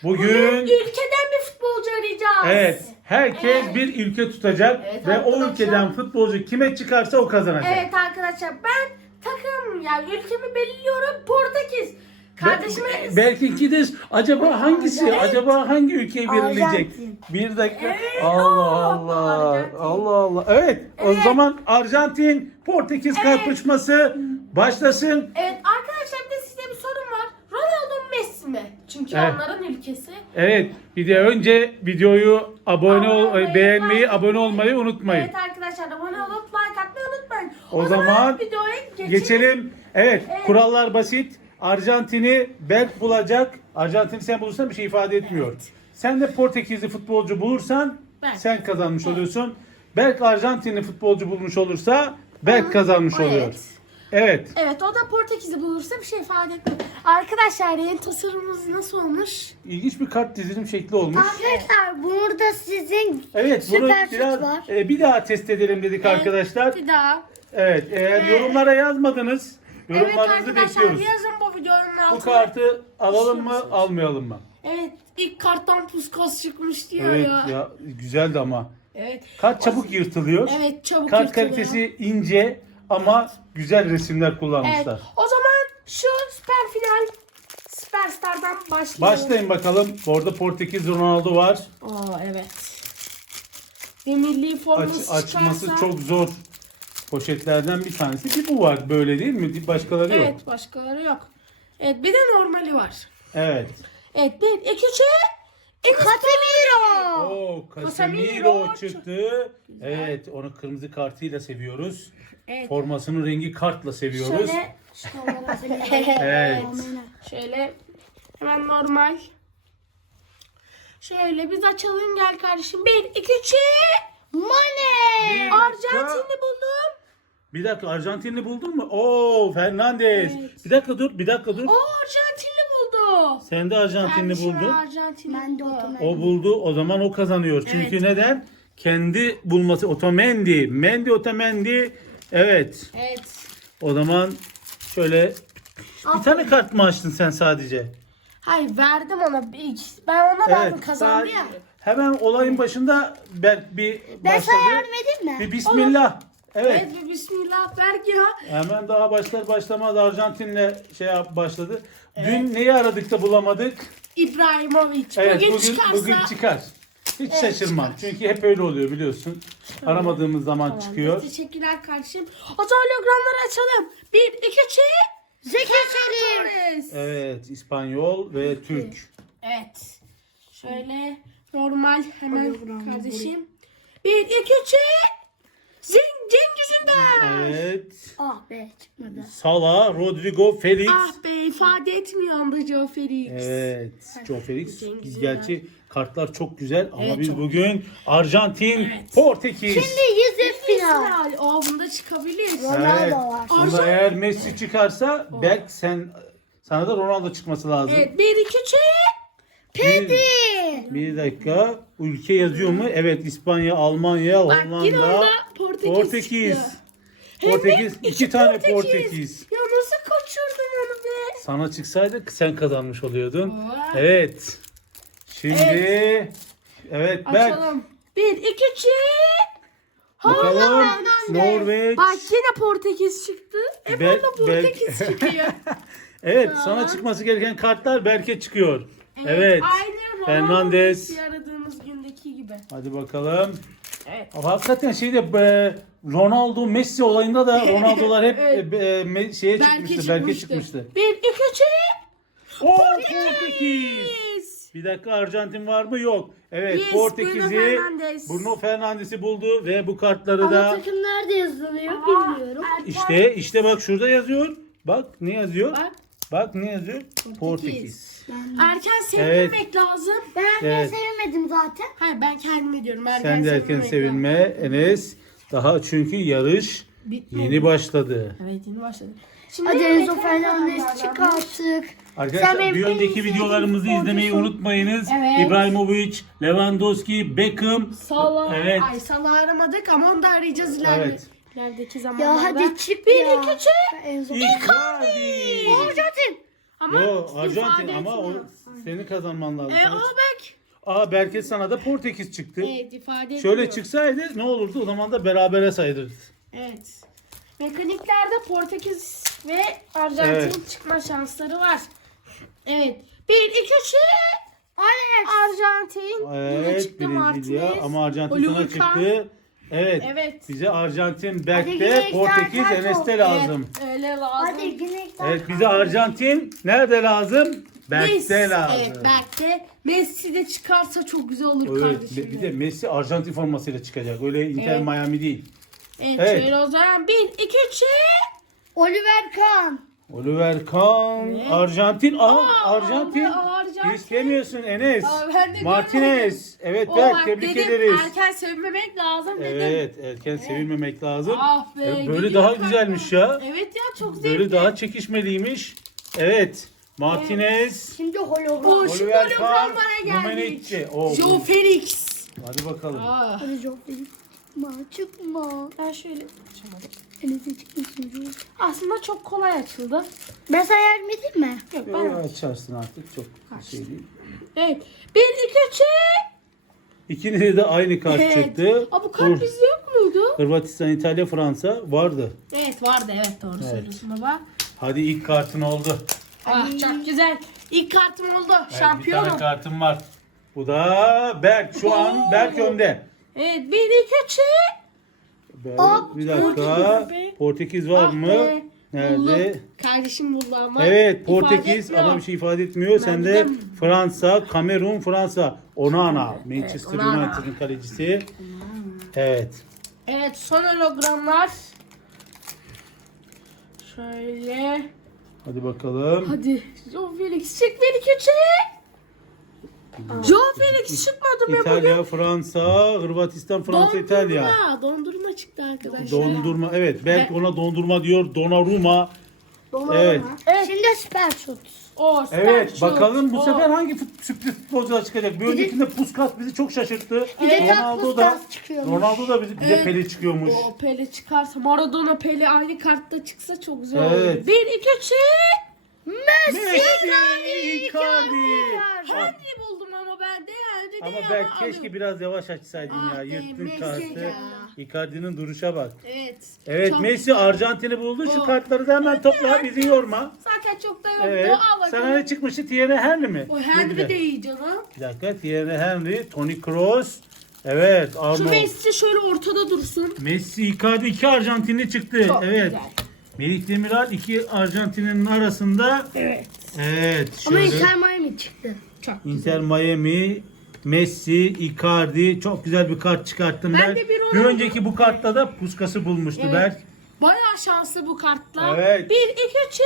Bugün ülkeden bir futbolcu arayacağız. evet, herkes bir ülke tutacak Evet, ve o arkadaşlar. ülkeden futbolcu kime çıkarsa o kazanacak. Evet arkadaşlar, ben takım yani ülkemi belirliyorum, Portekiz. Kardeşime Belki ikidir. Acaba hangisi? Evet. Acaba hangi ülkeyi belirleyecek? Arjantin. Bir dakika. Evet. Allah Allah. Arjantin. Allah Allah. Evet. O Evet. zaman Arjantin Portekiz kapışması başlasın. Evet arkadaşlar, bir de size bir sorum var. Ronaldo mu Messi mi? Çünkü Evet. onların ülkesi. Evet. Bir de önce videoyu Abone olmayı, beğenmeyi, like abone olmayı unutmayın. Evet arkadaşlar, abone olup like atmayı unutmayın. O zaman videoya geçelim. Evet, Evet. kurallar basit. Arjantin'i Berk bulacak. Arjantin'i sen bulursan bir şey ifade etmiyor. Evet. Sen de Portekizli futbolcu bulursan Ben. sen kazanmış oluyorsun. Berk Arjantinli futbolcu bulmuş olursa Berk kazanmış Evet. oluyor. Evet. Evet, o da Portekiz'i bulursa bir şey ifade etmiyor. Arkadaşlar, yeni tasarımımız nasıl olmuş? İlginç bir kart dizilim şekli olmuş. Arkadaşlar burada sizin Evet, bunu süper şut biraz var. bir daha test edelim dedik arkadaşlar. Bir daha. Evet, eğer yorumlara yazmadınız, Evet yorumlarınızı arkadaşlar, bekliyoruz. yazın bu videonun altına. Bu kartı alalım mı, almayalım mı? Evet, ilk karttan Puskas çıkmış diyor Evet ya. ya, güzeldi ama. Evet. Kart çabuk yırtılıyor. Evet, çabuk Kart yırtılıyor. kalitesi ince ama güzel resimler Evet. kullanmışlar. O zaman şu süper final Süperstar'dan başlayalım. Başlayın bakalım. Orada Portekiz Ronaldo var. Aa evet. Bir milli forması Açması çıkarsa- çok zor poşetlerden bir tanesi. Bir bu var böyle değil mi? Başkaları yok. Evet, başkaları yok. Evet, bir de normali var. Evet. Evet, bir, iki, üç. Casemiro. Oo, Casemiro Casemiro çıktı. Evet, onu kırmızı kartıyla seviyoruz. Evet. Formasının rengi kartla seviyoruz. Şöyle, Evet. şöyle hemen normal. Şöyle biz açalım, gel kardeşim. Bir, iki, üç. Mane. Bir dakika. Arjantinli buldum. Bir dakika, Arjantinli buldun mu? Oo, Fernandes. Evet. Bir dakika dur. O Arjantinli buldu. Sen de Arjantinli Kardeşim buldun. Arjantinli Ben de buldu. otomatik. O buldu, o zaman o kazanıyor. Çünkü Evet. neden? Kendi bulması. Otamendi. Otamendi. Evet. Evet. O zaman şöyle bir tane kart mı açtın sen sadece? Hayır, verdim ona. Ben ona verdim, kazandı ya. Hemen olayın başında bir Ben başladı. sana yardım edeyim mi? Bir bismillah. Evet. Evet, bir bismillah Berk ya. Hemen daha başlamaz Arjantin'le başladı. Dün neyi aradık da bulamadık? İbrahimovic. Evet, Bugün çıkarsa. bugün çıkar. Hiç şaşırmam. Çünkü hep öyle oluyor biliyorsun. Aramadığımız zaman çıkıyor. Teşekkürler kardeşim. O zaman hologramları açalım. Bir, iki, üç. Zeki Çelik. Torres. Evet, İspanyol ve Türk. Evet. Şöyle normal hemen Hologram kardeşim. Bir, iki, üç. Cengiz Ünder. Evet. Ah be çıkmadı. Salah, Rodrigo, Felix. Ah be, ifade etmiyor anda Joe Felix. Evet, Joe Felix. Cengiz Gerçi kartlar çok güzel ama Evet, biz çok bugün Arjantin, Evet. Portekiz. Şimdi yüzük final. Final. Aa, bunda çıkabilir. Ronaldo Evet. var. Bunda eğer Messi çıkarsa belki sana da Ronaldo çıkması lazım. Evet, bir, iki, üç. Pedri. Bir dakika. Ülke yazıyor mu? Evet, İspanya, Almanya, Bak yine Hollanda, orada Portekiz çıktı. Hem de Portekiz. İki tane Portekiz. Ya nasıl kaçırdım onu be? Sana çıksaydı sen kazanmış oluyordun. Vay. Evet. Şimdi evet ben Açalım. Bir, iki, üç. bakalım Norveç. Bak yine Portekiz çıktı. Hep Bel- onda Portekiz çıkıyor. Evet, sana çıkması gereken kartlar Berke çıkıyor. Evet. Aynı Fernandes. Ronaldo'yu aradığımız gündeki gibi. Hadi bakalım. Evet. Ama hakikaten Ronaldo Messi olayında da Ronaldo'lar hep Evet. şeye çıkmıştı. Berke çıkmıştı. Bir, iki, üç. O Portekiz. Bir dakika, Arjantin var mı? Yok. Evet, Yes, Portekiz'i Bruno Fernandes'i buldu ve bu kartları Ama da takım nerede yazılıyor bilmiyorum. işte bak şurada yazıyor. Bak ne yazıyor? Bak. Bak ne yazıyor? Portekiz. Erken sevinmemek lazım. Ben Evet. sevinmedim zaten. Hayır, ben kendime diyorum. Sen de erken sevinmemek sevinme Enes. Daha çünkü yarış Bitmedi. yeni başladı. Evet, yeni başladı. Şimdi Hadi Enzo bekle, Fernandez zamanlardan- çık artık. Arkadaşlar Sen benim bir en önceki sevdiğim videolarımızı izlemeyi futbolcusun. unutmayınız. Evet. İbrahimovic, Lewandowski, Beckham. Salah. Evet. Ay, Salah'ı aramadık ama onu da arayacağız ileride. Evet. İlerideki zamanlarda. Ya hadi çık Bir, ya. iki, üç. Enzo. Icardi. Arjantin. Ama Yo Arjantin ifade ama o etmiyor. senin kazanman lazım. Sana- Berk. Berke sana da Portekiz çıktı. Evet ifade Şöyle etmiyor. çıksaydı ne olurdu? O zaman da berabere sayılırdı. Evet. Mekaniklerde Portekiz ve Arjantin Evet. çıkma şansları var. Evet. 1, 2, 3. Arjantin. Yine Evet, çıktı Brezilya Martinez. ama Arjantin sana Oliver Kahn. çıktı. Evet. Evet. Bize Arjantin, Hadi Berk'te, yine Portekiz, istersen Enes'te çok. lazım. Evet, öyle lazım. Hadi yine Evet, bize Arjantin nerede lazım? Berk'te Messi. lazım. Evet, Berk'te. Messi de çıkarsa çok güzel olur Evet, kardeşim. bir de Messi Arjantin formasıyla çıkacak. Öyle Inter Evet. Miami değil. Evet, Evet. şöyle o zaman 1, 2, 3. Oliver Kahn. Oliver Kahn, Evet. Arjantin. Arjantin. Arjantin. İstemiyorsun Enes. Ben de Martinez. Evet O Berk, bak tebrik dedim, ederiz. erken sevinmemek lazım dedim. Evet, erken sevilmemek lazım. Ah be, Evet, böyle gidiyor daha kartlar. güzelmiş ya. Evet ya çok zevkli. Böyle daha çekişmeliymiş. Evet. Martinez, Şimdi hologram. O şimdi Oliver hologramlara Kahn, geldik. Numenici. Oo, Joe Felix. Hadi bakalım. Aa, Hadi Joffrey. Çıkma. ben şöyle açamadım. Enes'e çıkmasın. Aslında çok kolay açıldı. Ben sana yardım edeyim mi? Yok Yo, ben açarsın artık çok şey değil. Evet. 1, 2, 3. İkinize de aynı kart çıktı. Aa, bu kart bizde yok muydu? Hırvatistan, İtalya, Fransa vardı. Evet vardı evet doğru söylüyorsun baba. Hadi ilk kartın oldu. Ah çok güzel. İlk kartım oldu. Evet, bir Şampiyonum. tane kartım var. Bu da Berk. Şu an Berk önde. Evet 1, 2, 3. Berk, bir dakika. Portekiz. Portekiz var Ah mı? be. Nerede? Buldu. Kardeşim buldu ama. Evet, ifade Portekiz etmiyor. ama bir şey ifade etmiyor. Sen de dedim. Fransa, Kamerun, Fransa. Onana, Manchester Onana. United'ın kalecisi. Evet. Evet son hologramlar. Şöyle. Hadi bakalım. Hadi. Joe Felix çık 1, 2, 3. Joe Felix çıkmadı mı bugün? İtalya, Fransa, Hırvatistan, Fransa, İtalya. Dondurma çıktı arkadaşlar. Dondurma. Evet, Berk ona dondurma diyor. Donnarumma. Evet. Evet. Şimdi süper şut. O, süper Evet, şut. bakalım bu O. sefer hangi sürpriz futbolcular çıkacak? Bir öncekinde Puskas bizi çok şaşırttı. Bir de Ronaldo da Puskas çıkıyormuş. Ronaldo da bize Evet. Pele çıkıyormuş. O Pele çıkarsa Maradona Pele aynı kartta çıksa çok güzel Evet. olur. 1, 2, 3. Messi, Icardi. Hangi buldum ama ben değerli Ama değil Berk ama keşke alıyorum. biraz yavaş açsaydın Ah ya. be, Yırttın Messi kartı. ya. Icardi'nin duruşa bak. Evet. Evet, Çok Messi güzel. Arjantin'i buldu. Şu O. kartları da hemen topla, bizi yorma. Zaten çok da yoktu. Evet. Al bakalım. Sana ne çıkmıştı? Thierry Henry mi? O Ne Henry güzel. de iyi canım. Bir dakika, Thierry Henry, Toni Kroos. Evet, Şu Arnold. Messi şöyle ortada dursun. Messi, Icardi 2 Arjantinli çıktı. Çok evet. güzel. Melih Demiral 2 Arjantin'in arasında. Evet. Evet, Ama şöyle. Inter Miami çıktı. Çok Inter Miami, Messi, Icardi çok güzel bir kart çıkarttım Ben Berk. de bir Bir onu- önceki bu kartta da Puskas'ı bulmuştu Evet. Berk. Bayağı şanslı bu kartlar. Evet. 1, 2, 3.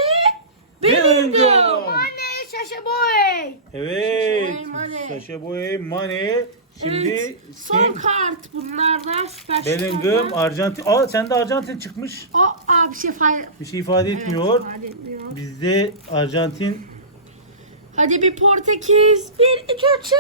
Bellingham. Anne Şaşa Boy. Evet. Sacha Boey, Mane. Sacha Boey, Mane. Şimdi Evet. Son kim? kart bunlar da süper Bellingham, şutlardan. Arjantin. Aa sende Arjantin çıkmış. Bir şey fayda. Bir şey ifade etmiyor. ifade etmiyor. Bizde Arjantin Hadi bir Portekiz. 1, 2, 3.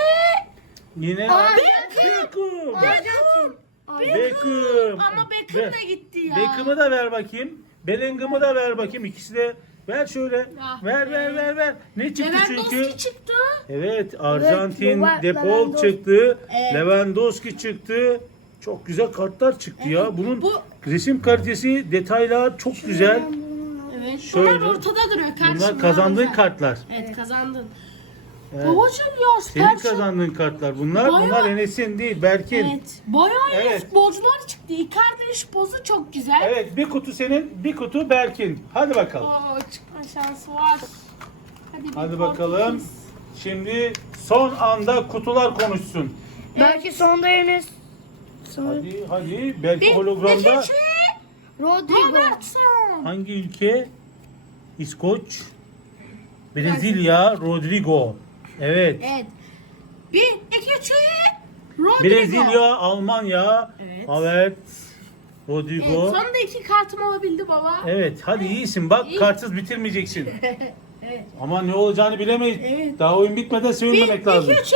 yine Beckham. Arjantin. Beckham. Ama Beckham da gitti ya. Beckham'ı da ver bakayım. Bellingham'ı da ver bakayım. İkisi de ver şöyle. Ah Ver be. ver. Ne çıktı çünkü? Lewandowski çıktı. Evet, Arjantin Evet, Depol Lewandowski. çıktı. Evet. Lewandowski çıktı. Çok güzel kartlar çıktı ya. Bunun Bu- resim kalitesi, detaylar çok güzel. Evet. Şöyle. Bunlar ortada duruyor kardeşim. Bunlar daha kazandığın güzel. kartlar. Evet kazandın. Evet. Babacım ya süper Senin şut. kazandığın kartlar. Bunlar Bayağı- Enes'in değil, Berk'in. Evet. Bayağı iyi Evet. futbolcular çıktı. Icardi'nin şu pozu çok güzel. Evet, bir kutu senin, bir kutu Berk'in. Hadi bakalım. Oo, çıkma şansı var. Bir Hadi bakalım. Portekiz. Şimdi son anda kutular konuşsun. Belki sonda Enes. Hadi. Belki Bir, hologramda 2, 3. Rodrigo. Robertson. hangi ülke? İskoç, Brezilya, Rodrigo. Evet. Evet. 1, 2, 3. Rodrigo. Brezilya, Almanya, Evet. Havertz, Rodrigo. Evet, sonunda 2 kartım olabildi baba. Evet, hadi iyisin. Bak İyi. kartsız bitirmeyeceksin. Evet. Ama ne olacağını bilemeyiz. Evet. Daha oyun bitmeden 1, sevinmemek 2, lazım. 3.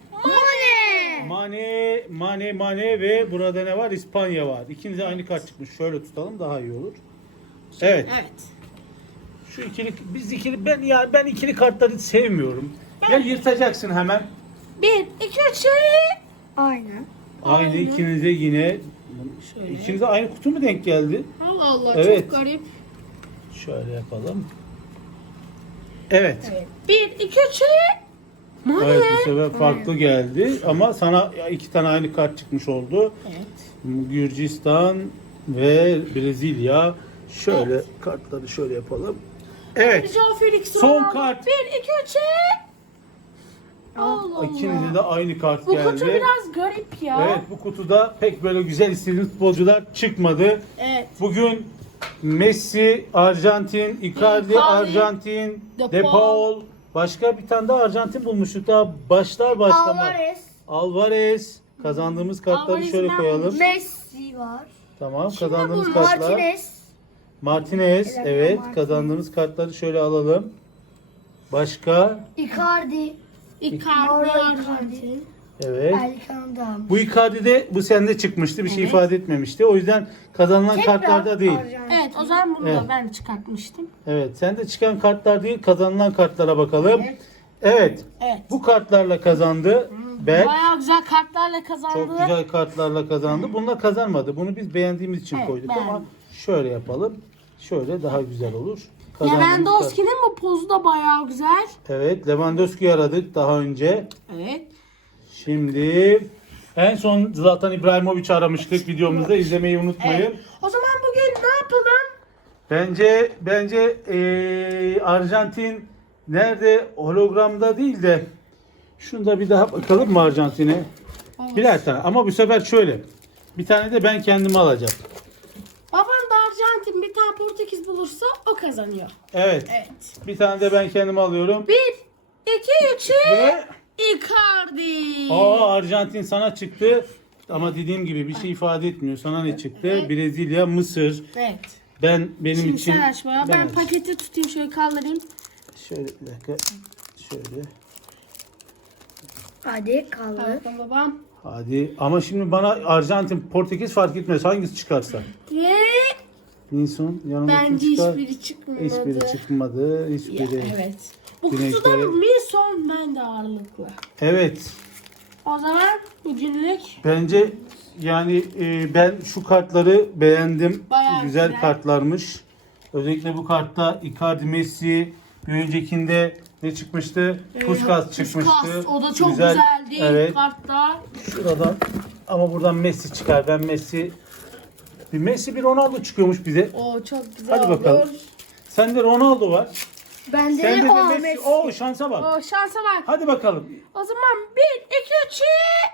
Mane ve burada ne var? İspanya var. İkinize aynı kart çıkmış. Şöyle tutalım daha iyi olur. Evet. Evet. Şu ikili, ben ikili kartları sevmiyorum. Ya yırtacaksın hemen. 1, 2, 3. Aynen. Aynı ikinize yine. Şöyle. İkinize aynı kutu mu denk geldi? Allah Allah Evet. çok garip. Şöyle yapalım. Evet. Evet. 1, 2, 3. Evet, bu sefer farklı geldi ama sana iki tane aynı kart çıkmış oldu. Evet. Gürcistan ve Brezilya. Şöyle kartları şöyle yapalım. Evet. Joao Felix Son Ronaldo. kart. 1, 2, 3. Allah Allah. İkinize de aynı kart Bu geldi. kutu biraz garip ya. Evet, bu kutuda pek böyle güzel istediğimiz futbolcular çıkmadı. Evet. Bugün Messi, Arjantin, Icardi, Arjantin, De Paul. Başka bir tane daha Arjantin bulmuştuk daha başlamaz. Alvarez. Kazandığımız kartları Alvarez'i şöyle ben koyalım. Messi var. Tamam, Şimdi kazandığımız bu kartlar. Martinez. Evet, Martinez. kazandığımız kartları şöyle alalım. Başka? Icardi. Icardi Arjantin. Evet. Erkan'dan. Bu Icardi'de bu sende çıkmıştı. Bir şey ifade etmemişti. O yüzden kazanılan kartlarda değil. Evet o zaman bunu Evet. da ben çıkartmıştım. Evet, sende çıkan kartlar değil, kazanılan kartlara bakalım. Evet. Evet. Evet. Bu kartlarla kazandı. Berk. Bayağı güzel kartlarla kazandı. Çok güzel kartlarla kazandı. Bununla kazanmadı. Bunu biz beğendiğimiz için Evet, koyduk beğendim. ama şöyle yapalım. Şöyle daha güzel olur. Kazandığımız Lewandowski'nin bu pozu da bayağı güzel. Evet, Lewandowski'yi aradık daha önce. Evet. Şimdi en son Zlatan İbrahimovic'i aramıştık videomuzda. İzlemeyi unutmayın. Evet. O zaman bugün ne yapalım? Bence Arjantin nerede? Hologramda değil de şunda bir daha bakalım mı Arjantin'e? Birer tane ama bu sefer şöyle. Bir tane de ben kendime alacağım. Babam da Arjantin bir tane Portekiz bulursa o kazanıyor. Evet. Evet. Bir tane de ben kendime alıyorum. 1, 2, 3. Ve Icardi. Arjantin sana çıktı. Ama dediğim gibi bir şey ifade etmiyor. Sana ne çıktı? Evet. Brezilya, Mısır. Evet. Benim Şimdi için sen aç bana. Ben aç. paketi tutayım şöyle kaldırayım. Şöyle bir dakika. Şöyle. Hadi kaldı. Bakalım babam. Hadi. Ama şimdi bana Arjantin, Portekiz fark etmez. Hangisi çıkarsa. Ve Nilsson yanımda kim bence çıkar? hiçbiri çıkmadı. Hiçbiri çıkmadı. Ya, Hiçbiri. evet. Bu Güney kutuda Kore. Milson bende ağırlıklı. Evet. O zaman bugünlük Bence yani ben şu kartları beğendim. Bayağı güzel güzel. kartlarmış. Özellikle bu kartta Icardi, Messi, bir öncekinde ne çıkmıştı? Puskas çıkmıştı. Puskas, o da çok güzeldi Evet. kartta. Şuradan ama buradan Messi çıkar. Ben Messi bir Ronaldo çıkıyormuş bize. O çok güzel Hadi bakalım. olur. Sende Ronaldo var. Bende Sende de de o Messi. Messi. Oo şansa bak. O şansa bak. Hadi bakalım. O zaman 1, 2, 3.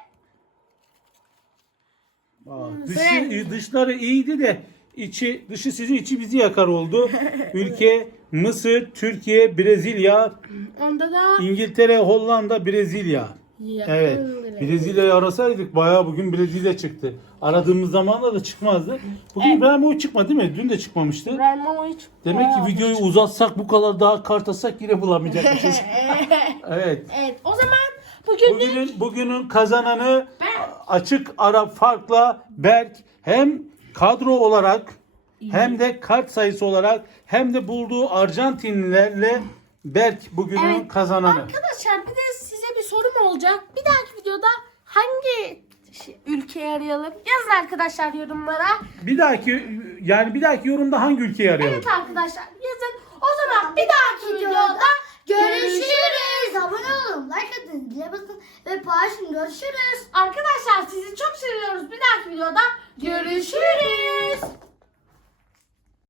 Dışları iyiydi de dışı sizi içi bizi yakar oldu. Ülke Mısır, Türkiye, Brezilya, Onda da İngiltere, Hollanda, Brezilya. Evet. Brezilya'yı arasaydık bayağı bugün Brezilya çıktı. Aradığımız zamanda da çıkmazdı. Bugün İbrahimovic çıkmadı değil mi? Dün de çıkmamıştı. İbrahimovic. Demek ki videoyu uzatsak bu kadar daha kart atsak yine bulamayacakmışız. Evet. Evet. O zaman Bugünün kazananı açık ara farkla Berk hem kadro olarak hem de kart sayısı olarak hem de bulduğu Arjantinlilerle Berk bugünün kazananı. Arkadaşlar bir de size bir sorum olacak. Bir dahaki videoda hangi ülkeyi arayalım? Yazın arkadaşlar yorumlara. Bir dahaki yorumda hangi ülkeyi arayalım? Evet arkadaşlar yazın. O zaman bir dahaki videoda görüşürüz. Abone olun, like atın, zile basın ve paylaşın. Görüşürüz. Arkadaşlar sizi çok seviyoruz. Bir dahaki videoda görüşürüz.